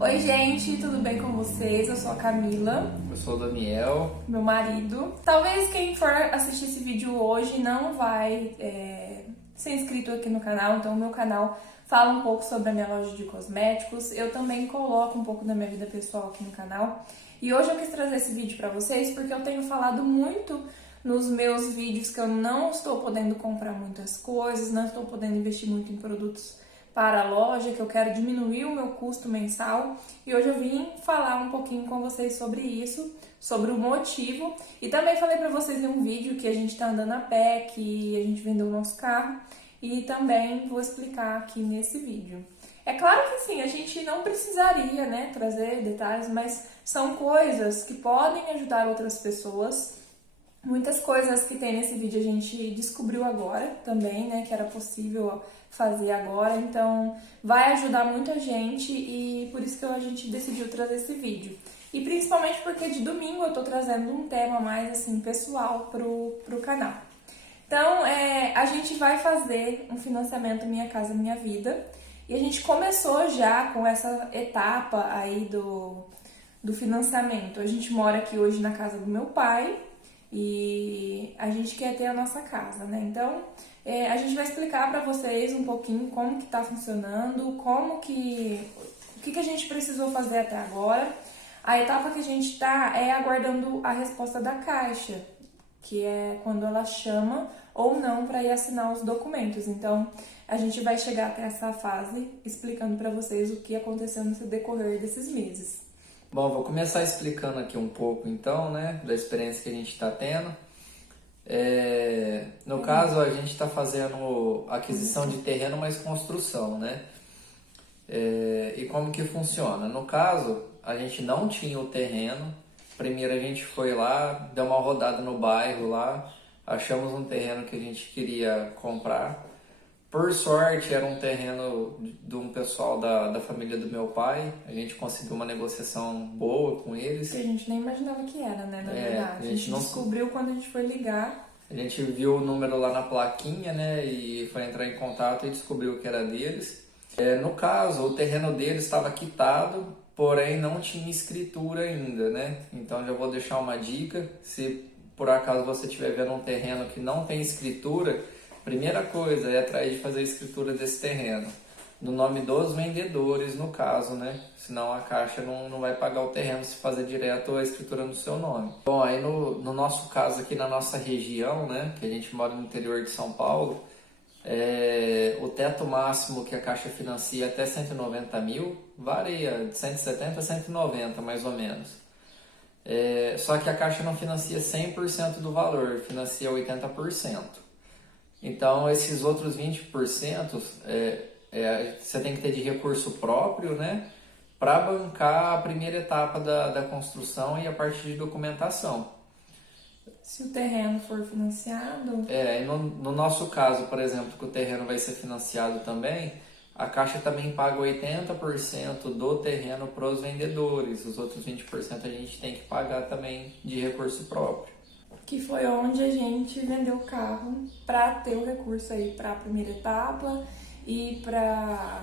Oi, gente, tudo bem com vocês? Eu sou a Camila, Eu sou o Daniel. meu marido. Talvez quem for assistir esse vídeo hoje não vai ser inscrito aqui no canal, então o meu canal fala um pouco sobre a minha loja de cosméticos. Eu também coloco um pouco da minha vida pessoal aqui no canal. E hoje eu quis trazer esse vídeo pra vocês porque eu tenho falado muito nos meus vídeos que eu não estou podendo comprar muitas coisas, não estou podendo investir muito em produtos para a loja, que eu quero diminuir o meu custo mensal. E hoje eu vim falar um pouquinho com vocês sobre isso, sobre o motivo. E também falei para vocês em um vídeo que a gente tá andando a pé, que a gente vendeu o nosso carro. E também vou explicar aqui nesse vídeo. É claro que sim, a gente não precisaria, né, trazer detalhes, mas são coisas que podem ajudar outras pessoas. Muitas coisas que tem nesse vídeo a gente descobriu agora também, né, que era possível fazer agora, então vai ajudar muita gente e por isso que a gente decidiu trazer esse vídeo. E principalmente porque de domingo eu tô trazendo um tema mais assim pessoal pro canal. Então, a gente vai fazer um financiamento Minha Casa Minha Vida e a gente começou já com essa etapa aí do financiamento. A gente mora aqui hoje na casa do meu pai, e a gente quer ter a nossa casa, né? Então, a gente vai explicar para vocês um pouquinho como que tá funcionando, o que a gente precisou fazer até agora. A etapa que a gente tá é aguardando a resposta da Caixa, que é quando ela chama ou não para ir assinar os documentos. Então, a gente vai chegar até essa fase explicando para vocês o que aconteceu no decorrer desses meses. Bom, vou começar explicando aqui um pouco então, né, da experiência que a gente está tendo. No caso, a gente está fazendo aquisição de terreno, mas construção, né? E como que funciona? No caso, a gente não tinha o terreno. Primeiro a gente foi lá, deu uma rodada no bairro lá, achamos um terreno que a gente queria comprar. Por sorte, era um terreno de um pessoal da família do meu pai. A gente conseguiu uma negociação boa com eles. Que a gente nem imaginava que era, né, na verdade. A gente não descobriu quando a gente foi ligar. A gente viu o número lá na plaquinha, né, e foi entrar em contato e descobriu que era deles. No caso, o terreno deles estava quitado, porém não tinha escritura ainda, né? Então já vou deixar uma dica. Se por acaso você estiver vendo um terreno que não tem escritura, primeira coisa é atrás de fazer a escritura desse terreno, no nome dos vendedores, no caso, né? Senão a Caixa não vai pagar o terreno se fazer direto a escritura no seu nome. Bom, aí no nosso caso aqui na nossa região, né? Que a gente mora no interior de São Paulo, o teto máximo que a Caixa financia é até 190 mil, varia de 170 a 190 mais ou menos. Só que a Caixa não financia 100% do valor, financia 80%. Então, esses outros 20% você tem que ter de recurso próprio, né? Para bancar a primeira etapa da construção e a parte de documentação. Se o terreno for financiado... No nosso caso, por exemplo, que o terreno vai ser financiado também, a Caixa também paga 80% do terreno para os vendedores. Os outros 20% a gente tem que pagar também de recurso próprio. Que foi onde a gente vendeu o carro para ter o recurso aí para a primeira etapa e para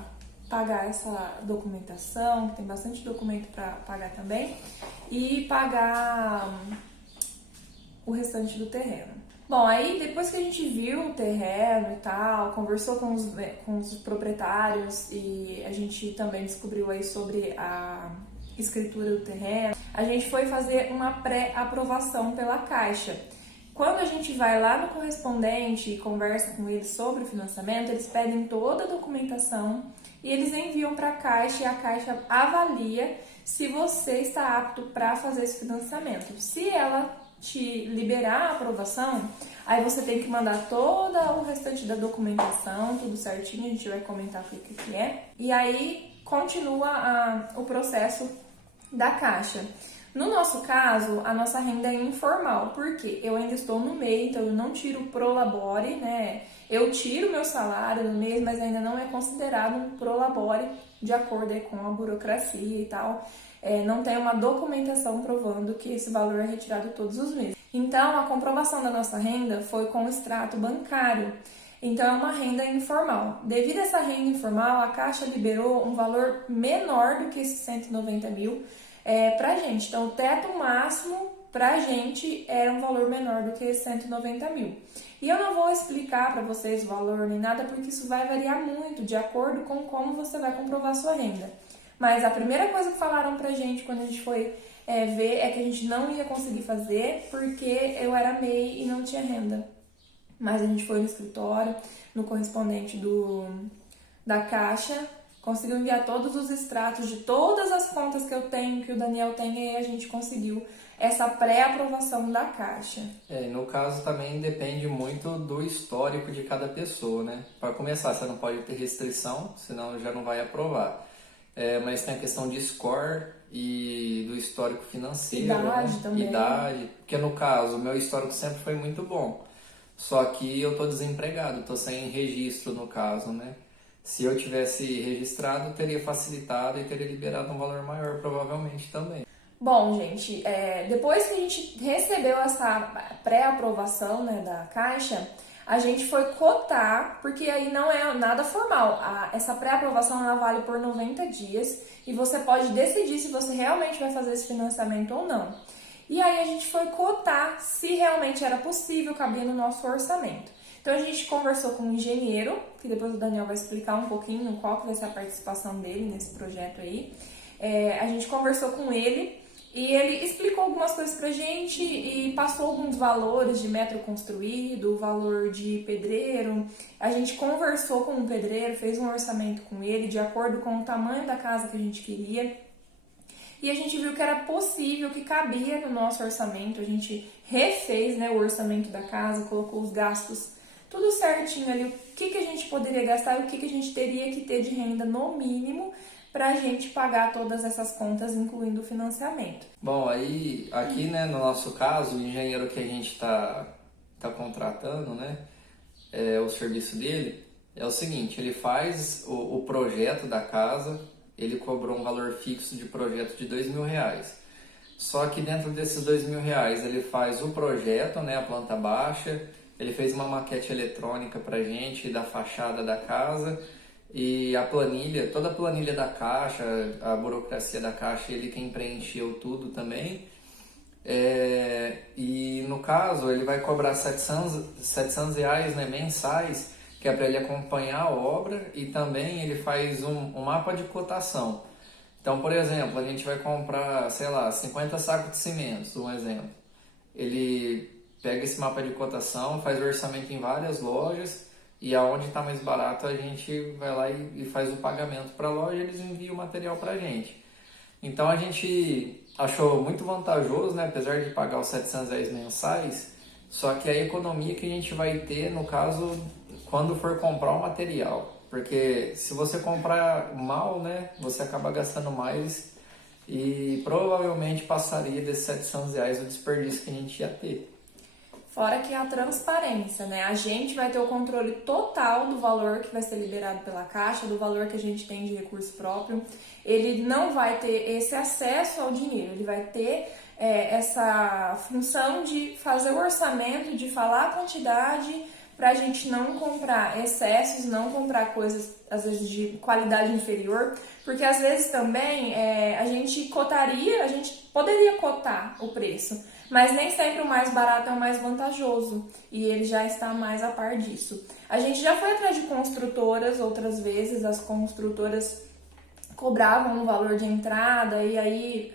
pagar essa documentação, que tem bastante documento para pagar também, e pagar o restante do terreno. Bom, aí depois que a gente viu o terreno e tal, conversou com os proprietários e a gente também descobriu aí sobre a escritura do terreno, a gente foi fazer uma pré-aprovação pela Caixa. Quando a gente vai lá no correspondente e conversa com eles sobre o financiamento, eles pedem toda a documentação e eles enviam para a Caixa e a Caixa avalia se você está apto para fazer esse financiamento. Se ela te liberar a aprovação, aí você tem que mandar todo o restante da documentação, tudo certinho, a gente vai comentar o que é. E aí continua o processo da Caixa. No nosso caso, a nossa renda é informal, porque eu ainda estou no MEI, então eu não tiro prolabore, né? Eu tiro meu salário no mês, mas ainda não é considerado um prolabore de acordo com a burocracia e tal. Não tem uma documentação provando que esse valor é retirado todos os meses. Então, a comprovação da nossa renda foi com o extrato bancário. Então é uma renda informal. Devido a essa renda informal, a Caixa liberou um valor menor do que esses 190 mil pra gente. Então o teto máximo pra gente era um valor menor do que 190 mil. E eu não vou explicar para vocês o valor nem nada, porque isso vai variar muito de acordo com como você vai comprovar sua renda. Mas a primeira coisa que falaram pra gente quando a gente foi ver é que a gente não ia conseguir fazer porque eu era MEI e não tinha renda. Mas a gente foi no escritório, no correspondente da Caixa, conseguiu enviar todos os extratos de todas as contas que eu tenho, que o Daniel tem, e aí a gente conseguiu essa pré-aprovação da Caixa. No caso também depende muito do histórico de cada pessoa, né? Para começar, você não pode ter restrição, senão já não vai aprovar. Mas tem a questão de score e do histórico financeiro, Idade, né? Também. Idade, porque no caso, o meu histórico sempre foi muito bom. Só que eu tô desempregado, tô sem registro no caso, né? Se eu tivesse registrado, teria facilitado e teria liberado um valor maior, provavelmente também. Bom, gente, depois que a gente recebeu essa pré-aprovação, né, da Caixa, a gente foi cotar, porque aí não é nada formal. Essa pré-aprovação ela vale por 90 dias e você pode decidir se você realmente vai fazer esse financiamento ou não. E aí a gente foi cotar se realmente era possível, cabia no nosso orçamento. Então a gente conversou com um engenheiro, que depois o Daniel vai explicar um pouquinho qual que vai ser a participação dele nesse projeto aí. A gente conversou com ele e ele explicou algumas coisas pra gente e passou alguns valores de metro construído, o valor de pedreiro. A gente conversou com um pedreiro, fez um orçamento com ele de acordo com o tamanho da casa que a gente queria. E a gente viu que era possível, que cabia no nosso orçamento. A gente refez, né, o orçamento da casa, colocou os gastos tudo certinho ali, o que a gente poderia gastar e o que a gente teria que ter de renda no mínimo para a gente pagar todas essas contas, incluindo o financiamento. Bom, aí aqui, né, no nosso caso, o engenheiro que a gente tá contratando, né, o serviço dele é o seguinte: ele faz o projeto da casa, ele cobrou um valor fixo de projeto de R$2.000. Só que dentro desses R$2.000 ele faz o projeto, né, a planta baixa, ele fez uma maquete eletrônica pra gente da fachada da casa e a planilha, toda a planilha da Caixa, a burocracia da Caixa, ele quem preencheu tudo também. E no caso ele vai cobrar R$700 né, mensais, que é para ele acompanhar a obra, e também ele faz um mapa de cotação. Então, por exemplo, a gente vai comprar, sei lá, 50 sacos de cimento, um exemplo. Ele pega esse mapa de cotação, faz o orçamento em várias lojas, e aonde está mais barato a gente vai lá e faz o pagamento para a loja e eles enviam o material para a gente. Então a gente achou muito vantajoso, né, apesar de pagar os R$700 mensais, só que a economia que a gente vai ter, no caso, quando for comprar o material. Porque se você comprar mal, né, você acaba gastando mais e provavelmente passaria desses R$700 o desperdício que a gente ia ter. Fora que a transparência, né? A gente vai ter o controle total do valor que vai ser liberado pela Caixa, do valor que a gente tem de recurso próprio. Ele não vai ter esse acesso ao dinheiro, ele vai ter essa função de fazer o orçamento, de falar a quantidade, para a gente não comprar excessos, não comprar coisas, às vezes, de qualidade inferior, porque às vezes também a gente poderia cotar o preço, mas nem sempre o mais barato é o mais vantajoso, e ele já está mais a par disso. A gente já foi atrás de construtoras outras vezes, as construtoras cobravam um valor de entrada, e aí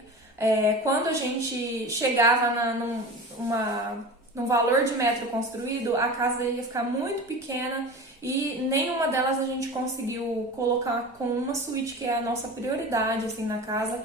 quando a gente chegava num valor de metro construído, a casa ia ficar muito pequena e nenhuma delas a gente conseguiu colocar com uma suíte, que é a nossa prioridade assim, na casa,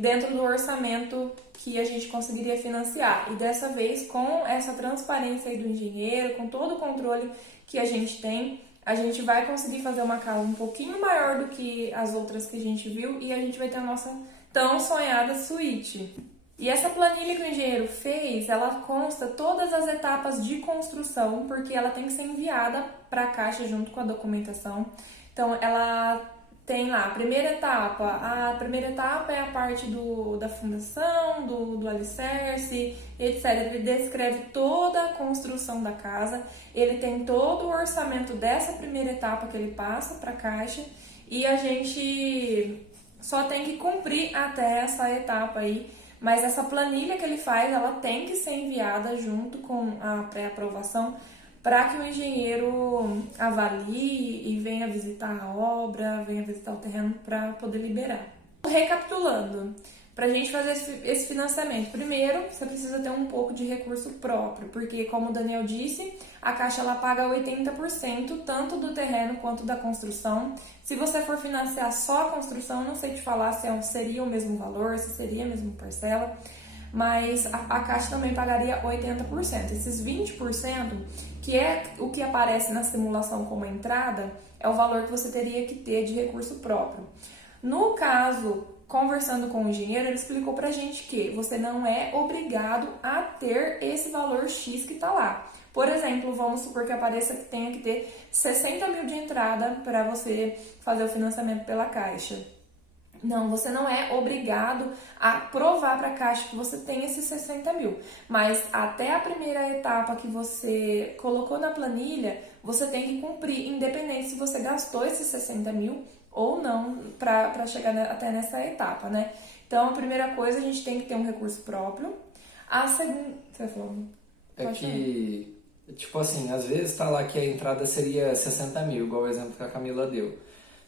dentro do orçamento que a gente conseguiria financiar. E dessa vez, com essa transparência aí do engenheiro, com todo o controle que a gente tem, a gente vai conseguir fazer uma casa um pouquinho maior do que as outras que a gente viu e a gente vai ter a nossa tão sonhada suíte. E essa planilha que o engenheiro fez, ela consta todas as etapas de construção, porque ela tem que ser enviada para a Caixa junto com a documentação. Então, ela tem lá a primeira etapa. A primeira etapa é a parte da fundação, do alicerce, etc. Ele descreve toda a construção da casa, ele tem todo o orçamento dessa primeira etapa que ele passa para a Caixa e a gente só tem que cumprir até essa etapa aí. Mas essa planilha que ele faz, ela tem que ser enviada junto com a pré-aprovação para que o engenheiro avalie e venha visitar a obra, venha visitar o terreno para poder liberar. Recapitulando, para a gente fazer esse financiamento, primeiro você precisa ter um pouco de recurso próprio, porque como o Daniel disse, a Caixa ela paga 80% tanto do terreno quanto da construção. Se você for financiar só a construção, não sei te falar se seria o mesmo valor, se seria a mesma parcela, mas a Caixa também pagaria 80%. Esses 20%, que é o que aparece na simulação como entrada, é o valor que você teria que ter de recurso próprio. No caso, conversando com o engenheiro, ele explicou pra gente que você não é obrigado a ter esse valor X que tá lá. Por exemplo, vamos supor que apareça que tenha que ter 60 mil de entrada para você fazer o financiamento pela Caixa. Não, você não é obrigado a provar para a Caixa que você tem esses 60 mil. Mas até a primeira etapa que você colocou na planilha, você tem que cumprir, independente se você gastou esses 60 mil ou não, para chegar até nessa etapa, né? Então, a primeira coisa, a gente tem que ter um recurso próprio. A segunda... Você falou? É que, tipo assim, às vezes tá lá que a entrada seria 60 mil, igual o exemplo que a Camila deu.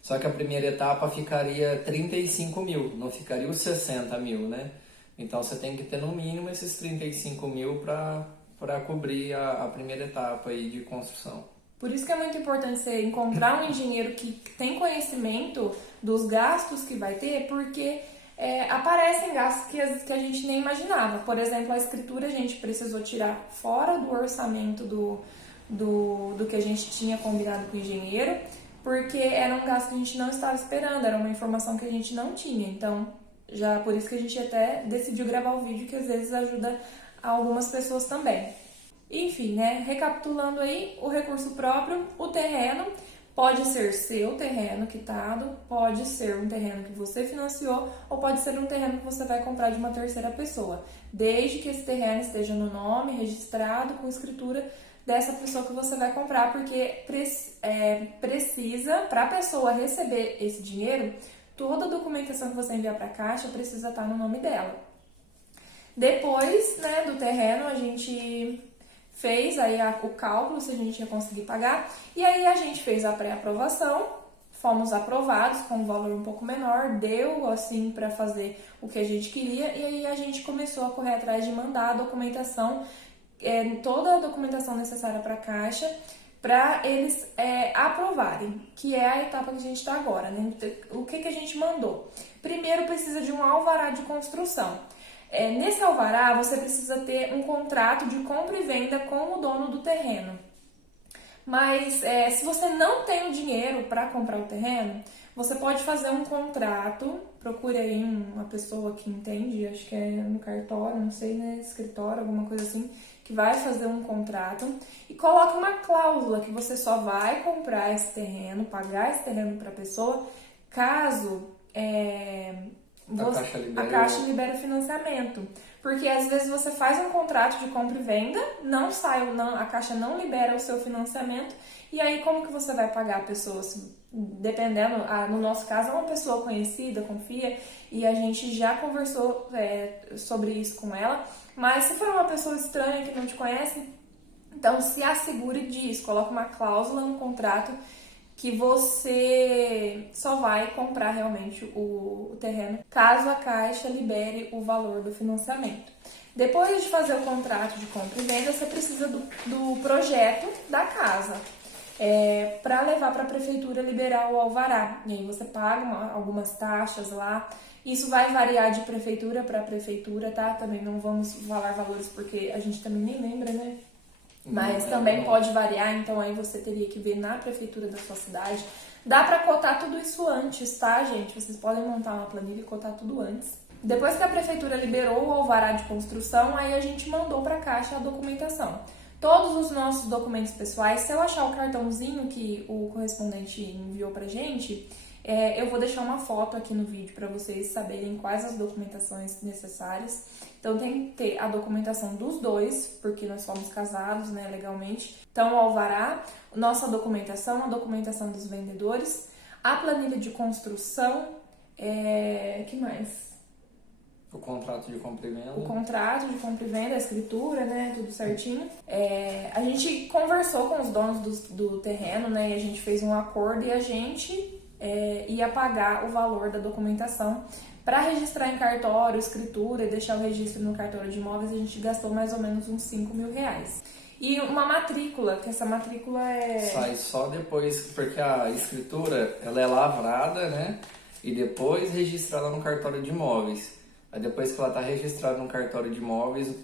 Só que a primeira etapa ficaria 35 mil, não ficaria os 60 mil, né? Então você tem que ter no mínimo esses 35 mil para cobrir a primeira etapa aí de construção. Por isso que é muito importante você encontrar um engenheiro que tem conhecimento dos gastos que vai ter, porque aparecem gastos que a gente nem imaginava. Por exemplo, a escritura a gente precisou tirar fora do orçamento do que a gente tinha combinado com o engenheiro, porque era um gasto que a gente não estava esperando, era uma informação que a gente não tinha. Então, já por isso que a gente até decidiu gravar o vídeo, que às vezes ajuda algumas pessoas também. Enfim, né? Recapitulando aí, o recurso próprio, o terreno, pode ser seu terreno quitado, pode ser um terreno que você financiou, ou pode ser um terreno que você vai comprar de uma terceira pessoa, desde que esse terreno esteja no nome, registrado, com escritura dessa pessoa que você vai comprar, porque precisa, para a pessoa receber esse dinheiro, toda a documentação que você enviar para a Caixa precisa estar no nome dela. Depois, né, do terreno, a gente fez aí o cálculo se a gente ia conseguir pagar, e aí a gente fez a pré-aprovação, fomos aprovados com um valor um pouco menor, deu assim para fazer o que a gente queria, e aí a gente começou a correr atrás de mandar a documentação, toda a documentação necessária para a Caixa, para eles aprovarem, que é a etapa que a gente está agora, né? O que a gente mandou? Primeiro precisa de um alvará de construção. Nesse alvará você precisa ter um contrato de compra e venda com o dono do terreno. Mas se você não tem o dinheiro para comprar o terreno, você pode fazer um contrato, procure aí uma pessoa que entende, acho que é no cartório, não sei, né, escritório, alguma coisa assim, que vai fazer um contrato e coloque uma cláusula que você só vai comprar esse terreno, pagar esse terreno para a pessoa, caso a Caixa libera o financiamento. Porque às vezes você faz um contrato de compra e venda, a Caixa não libera o seu financiamento, e aí como que você vai pagar a pessoa? Dependendo, no nosso caso é uma pessoa conhecida, confia, e a gente já conversou sobre isso com ela, mas se for uma pessoa estranha que não te conhece, então se assegure disso, coloque uma cláusula no contrato que você só vai comprar realmente o terreno caso a Caixa libere o valor do financiamento. Depois de fazer o contrato de compra e venda, você precisa do projeto da casa para levar para a prefeitura liberar o alvará. E aí você paga algumas taxas lá. Isso vai variar de prefeitura para prefeitura, tá? Também não vamos falar valores porque a gente também nem lembra, né? Mas também pode variar, então aí você teria que ver na prefeitura da sua cidade. Dá pra cotar tudo isso antes, tá, gente? Vocês podem montar uma planilha e cotar tudo antes. Depois que a prefeitura liberou o alvará de construção, aí a gente mandou pra Caixa a documentação. Todos os nossos documentos pessoais, se eu achar o cartãozinho que o correspondente enviou pra gente, Eu vou deixar uma foto aqui no vídeo para vocês saberem quais as documentações necessárias. Então tem que ter a documentação dos dois, porque nós somos casados, né, legalmente. Então o alvará, nossa documentação, a documentação dos vendedores, a planilha de construção, que mais? O contrato de compra e venda. O contrato de compra e venda, a escritura, né? Tudo certinho. A gente conversou com os donos do terreno, né? E a gente fez um acordo e a gente ia pagar o valor da documentação. Para registrar em cartório, escritura e deixar o registro no cartório de imóveis, a gente gastou mais ou menos uns 5 mil reais. E uma matrícula, que essa matrícula sai só depois, porque a escritura ela é lavrada, né? E depois registrada no cartório de imóveis. Aí depois que ela está registrada no cartório de imóveis,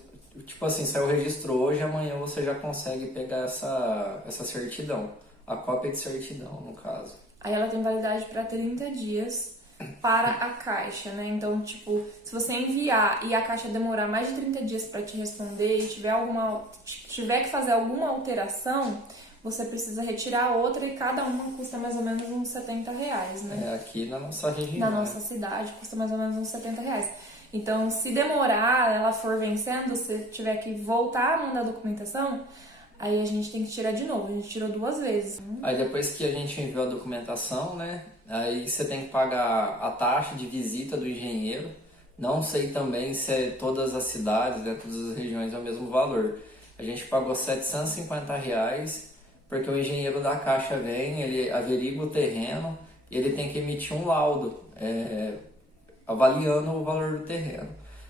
tipo assim, saiu o registro hoje, amanhã você já consegue pegar essa certidão, a cópia de certidão, no caso. Aí ela tem validade para 30 dias para a Caixa, né? Então, tipo, se você enviar e a Caixa demorar mais de 30 dias para te responder e tiver que fazer alguma alteração, você precisa retirar outra e cada uma custa mais ou menos uns 70 reais, né? Aqui na nossa região. Na nossa cidade custa mais ou menos uns 70 reais. Então, se demorar, ela for vencendo, se tiver que voltar a mandar a documentação, aí a gente tem que tirar de novo. A gente tirou 2 vezes. Aí depois que a gente enviou a documentação, né? Aí você tem que pagar a taxa de visita do engenheiro. Não sei também se é todas as cidades, né, todas as regiões é o mesmo valor. A gente pagou 750 reais, porque o engenheiro da Caixa vem, ele averigua o terreno e ele tem que emitir um laudo, avaliando o valor do terreno.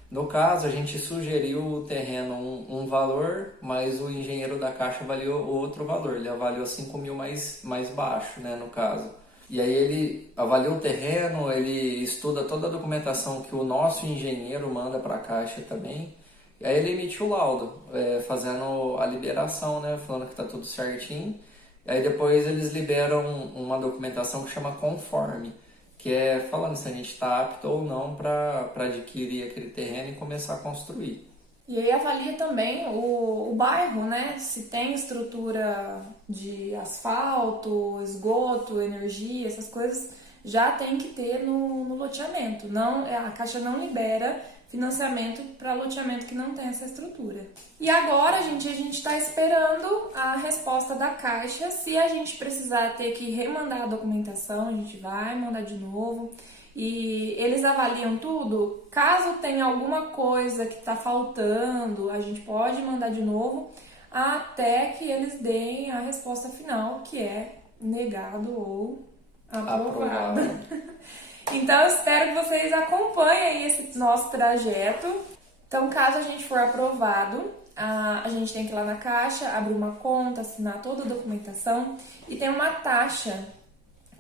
No caso, a gente sugeriu o terreno um valor, mas o engenheiro da Caixa avaliou outro valor. Ele avaliou 5 mil mais baixo, né, no caso. E aí ele avalia o terreno, ele estuda toda a documentação que o nosso engenheiro manda para a Caixa também. E aí ele emite o laudo, fazendo a liberação, né, falando que está tudo certinho. E aí depois eles liberam uma documentação que chama conforme, que é falando se a gente está apto ou não para adquirir aquele terreno e começar a construir. E aí avalia também o bairro, né? Se tem estrutura de asfalto, esgoto, energia, essas coisas já tem que ter no loteamento. Não, a Caixa não libera financiamento para loteamento que não tem essa estrutura. E agora, gente, a gente está esperando a resposta da Caixa. Se a gente precisar ter que remandar a documentação, a gente vai mandar de novo. E eles avaliam tudo. Caso tenha alguma coisa que está faltando, a gente pode mandar de novo até que eles deem a resposta final, que é negado ou aprovado. Então eu espero que vocês acompanhem esse nosso trajeto. Então, caso a gente for aprovado, a gente tem que ir lá na Caixa, abrir uma conta, assinar toda a documentação e tem uma taxa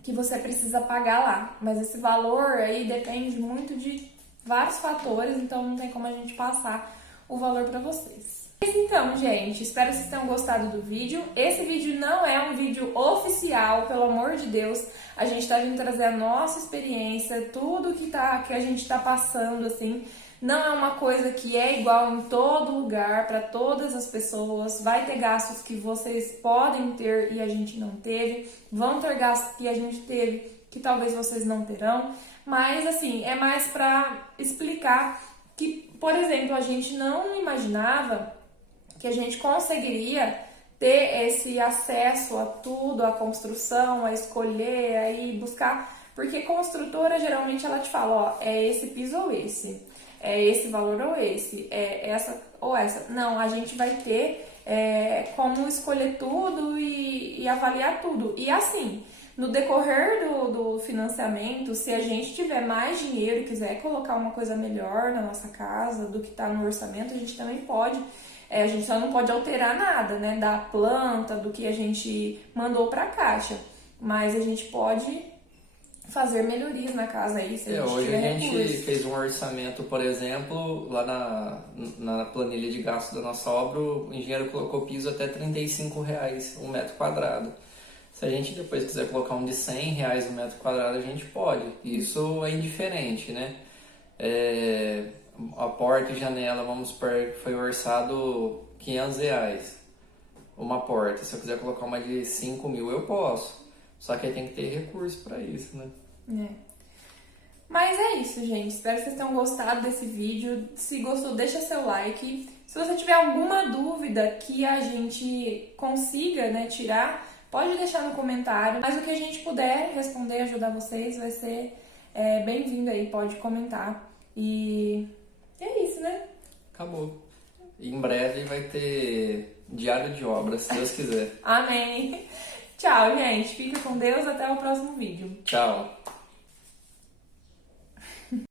que você precisa pagar lá. Mas esse valor aí depende muito de vários fatores, então não tem como a gente passar o valor para vocês. Então, gente, espero que vocês tenham gostado do vídeo. Esse vídeo não é um vídeo oficial, pelo amor de Deus. A gente tá vindo trazer a nossa experiência, tudo que a gente tá passando, assim. Não é uma coisa que é igual em todo lugar, para todas as pessoas. Vai ter gastos que vocês podem ter e a gente não teve. Vão ter gastos que a gente teve que talvez vocês não terão. Mas, assim, é mais para explicar que, por exemplo, a gente não imaginava que a gente conseguiria ter esse acesso a tudo, a construção, a escolher, a ir buscar. Porque construtora, geralmente, ela te fala, ó, é esse piso ou esse. É esse valor ou esse, é essa ou essa. Não, a gente vai ter como escolher tudo e avaliar tudo. E assim, no decorrer do financiamento, se a gente tiver mais dinheiro e quiser colocar uma coisa melhor na nossa casa do que está no orçamento, a gente também pode. A gente só não pode alterar nada, né, da planta, do que a gente mandou para a Caixa. Mas a gente pode fazer melhorias na casa aí, se a gente hoje tiver a gente recursos. fez um orçamento, por exemplo, lá na planilha de gasto da nossa obra, o engenheiro colocou piso até R$35 um metro quadrado. Se a gente depois quiser colocar um de R$100 um metro quadrado, a gente pode. Isso é indiferente, né? A porta e janela, vamos supor, foi orçado R$500 uma porta. Se eu quiser colocar uma de 5 mil, eu posso. Só que aí tem que ter recurso para isso, né? Mas é isso, gente. Espero que vocês tenham gostado desse vídeo. Se gostou, deixa seu like. Se você tiver alguma dúvida que a gente consiga, né, tirar, pode deixar no comentário. Mas o que a gente puder responder, ajudar vocês, vai ser bem-vindo aí. Pode comentar. E é isso, né? Acabou. E em breve vai ter diário de obra, se Deus quiser. Amém. Tchau, gente. Fica com Deus. Até o próximo vídeo. Tchau.